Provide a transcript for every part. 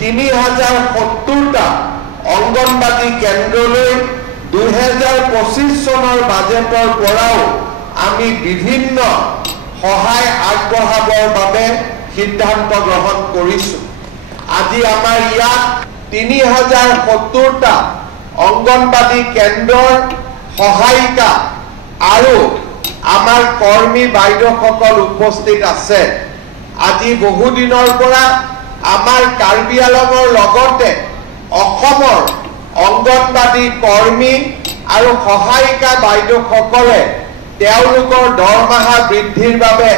3070টা অঙ্গনবাদী কেন্দ্ৰলৈ 2025 চনৰ বাজেটৰ পৰাও আমি বিভিন্ন সহায় আগবঢ়াবৰ বাবে সিদ্ধান্ত গ্ৰহণ কৰিছো। আজি আমাৰ ইয়াত 3070টা অঙ্গনবাদী কেন্দ্ৰৰ সহায়িকা আৰু আমাৰ কৰ্মী বাইদেউসকল উপস্থিত আছে। আজি বহু দিনৰ পৰা আমাৰ কাৰ্বি আংলঙৰ লগতে অসমৰ অঙ্গনবাদী কৰ্মী আৰু সহায়িকা বাইদেউসকলে তেওঁলোকৰ দৰমহা বৃদ্ধিৰ বাবে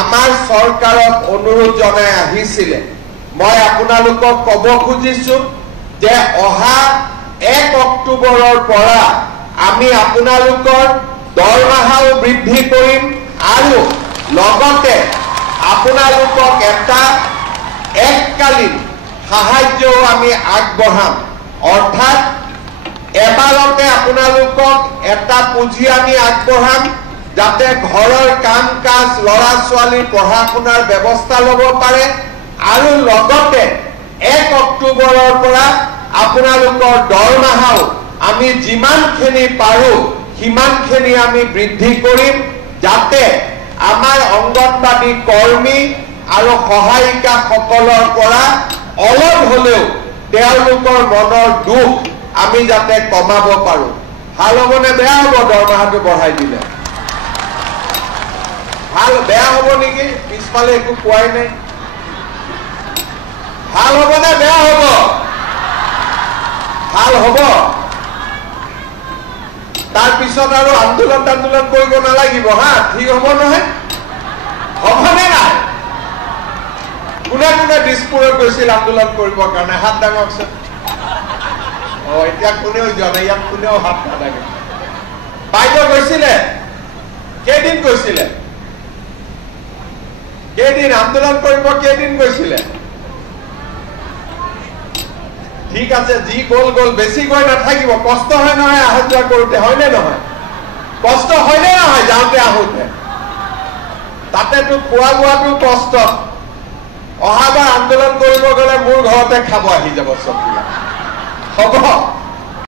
আমাৰ চৰকাৰক অনুৰোধ জনাই আহিছিলে। মই আপোনালোকক ক'ব খুজিছো যে অহা 1 অক্টোবৰৰ পৰা আমি আপোনালোকৰ দৰমহাও বৃদ্ধি কৰিম আৰু লগতে আপোনালোকক এটা এককালীন সাহায্যও আমি আগবঢ়াম। অৰ্থাৎ এবাৰতে আপোনালোকক এটা পুঁজি আমি আগবঢ়াম যাতে ঘৰৰ কাম কাজ ল'ৰা ছোৱালীৰ পঢ়া শুনাৰ ব্যৱস্থা ল'ব পাৰে আৰু লগতে 1 অক্টোবৰৰ পৰা আপোনালোকৰ দৰমহাও আমি যিমানখিনি পাৰো সিমানখিনি আমি বৃদ্ধি কৰিম যাতে আমাৰ অঙ্গনবাদী কৰ্মী আৰু সহায়িকা সকলৰ পৰা অলপ হলেও তেওঁলোকৰ মনৰ দুখ আমি যাতে কমাব পাৰো। ভাল হ'বনে বেয়া হ'ব দৰমহাটো বঢ়াই দিলে? ভাল বেয়া হ'ব নেকি? পিছফালে একো কোৱাই নাই। ভাল হ'বনে বেয়া হ'ব? ভাল হ'ব। তাৰ পিছত আৰু আন্দোলন কৰিব নালাগিব। হা, ঠিক হ'ব নহয়? হ'বনে নাই? কোনে কোনে দিছপুৰত গৈছিল আন্দোলন কৰিবৰ কাৰণে? হাত দাঙকচোন। এতিয়া কোনেও যোৱা নাই, ইয়াত কোনেও হাত নাদাঙে। বাইদেউ গৈছিলে? কেইদিন গৈছিলে? কেইদিন আন্দোলন কৰিব কেইদিন গৈছিলে? ঠিক আছে, যি গ'ল গ'ল, বেছি গৈ নাথাকিব। কষ্ট হয় নহয় অহা যোৱা কৰোঁতে, হয়নে নহয়? কষ্ট হয়নে নহয় যাওঁতে আহোঁতে? তাতেতো খোৱা বোৱাটো কষ্ট। অহাবাৰ আন্দোলন কৰিব গ'লে মোৰ ঘৰতে খাব আহি যাব চববিলাক। হ'ব।